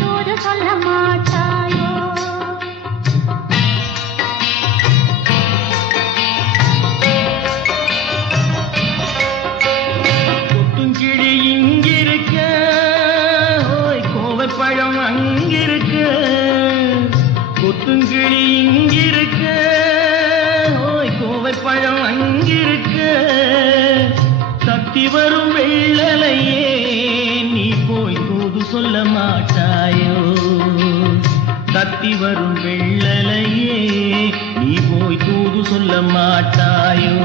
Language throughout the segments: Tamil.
தூது சொல்ல மாட்டாயோ? கொத்துங்கிளி இங்கிருக்க, கோவைப்பழம் அங்கிருக்க. கொத்துங்கிளி இங்கிருக்க, கோவைப்பழம் அங்கிருக்க. தத்தி வரும் வெள்ளலையே நீ போய் தூது சொல்ல மாட்டாயோ? தத்தி வரும் வெள்ளலையே நீ போய் தூது சொல்ல மாட்டாயோ?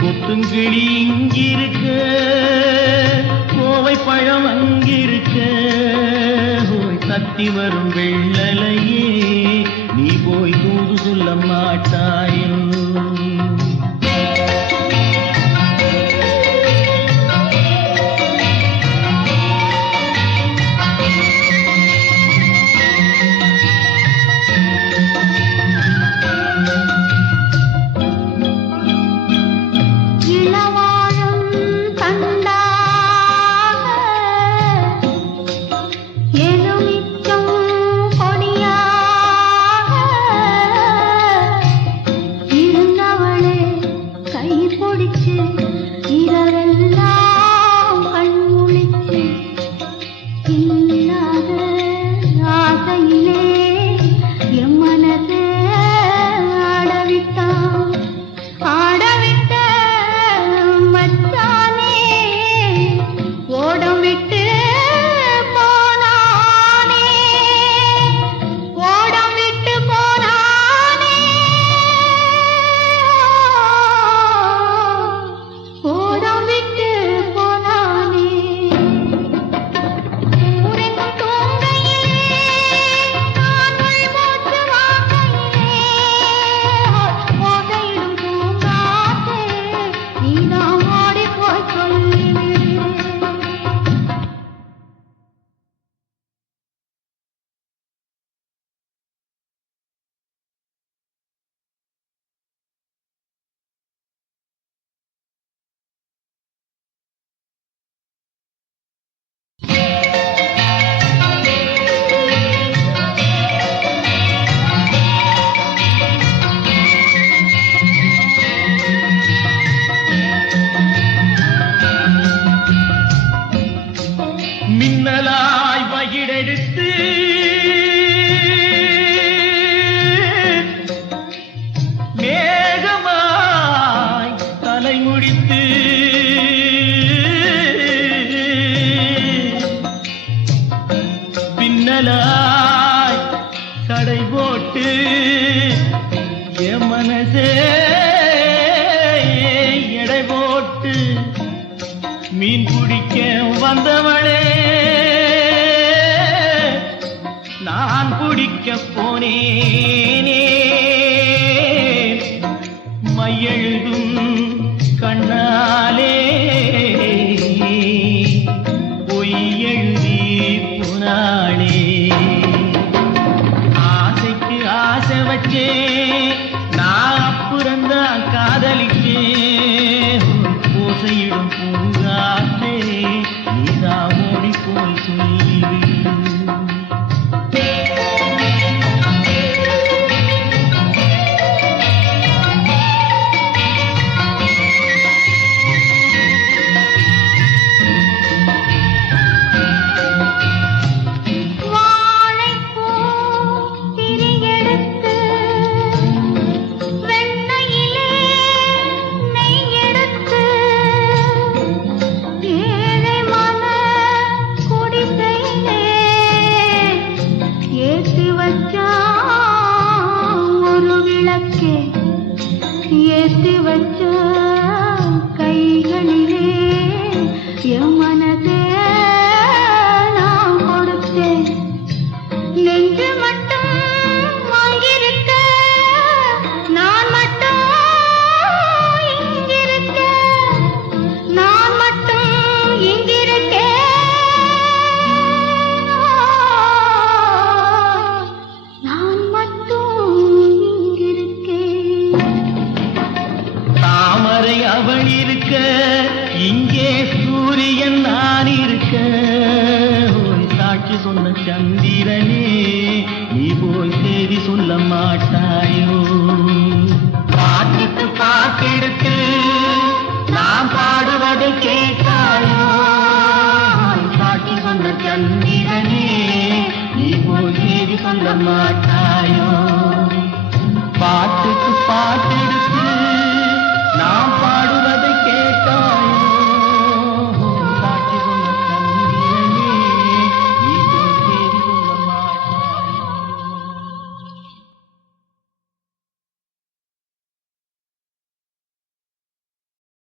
கொத்துங்கிளி இங்கிருக்க, கோவைப்பழம் அங்கிருக்க. தத்தி வரும் வெள்ளலையே நீ போய் தூது சொல்ல மாட்டாயோ? மின்னலாய் வகிடெடுத்து மேகமாய் தலை முடித்து பின்னலாய் கடை போட்டு என் மனசே எடை போட்டு மீன் பிடிக்க வந்தவளே நான் பிடிக்க போனேனே மையெழுதும் கண்ணாலே பொய் எழுதி போனாளே ஆசைக்கு ஆசை வச்சே நான் அப்புறந்தான் காதலிச்சே ஓசையிடும் பூங்காற்றே நீதான் ஓடி போய் சொல்லிவிடு ஏத்தி வச்ச கைகளிலே என் மனதே நான் கொடுத்தேன். நெஞ்சு மட்டும் வாங்கியிருக்க, நான் மட்டும் இங்கிருக்க, நான் மட்டும் இங்கிருக்கேன். நான் மட்டும் இங்கிருக்கேன். சொன்ன சந்திரனே நீ போய் தேதி சொல்ல மாட்டாயோ? பாட்டுக்கு பாட்டெடுத்து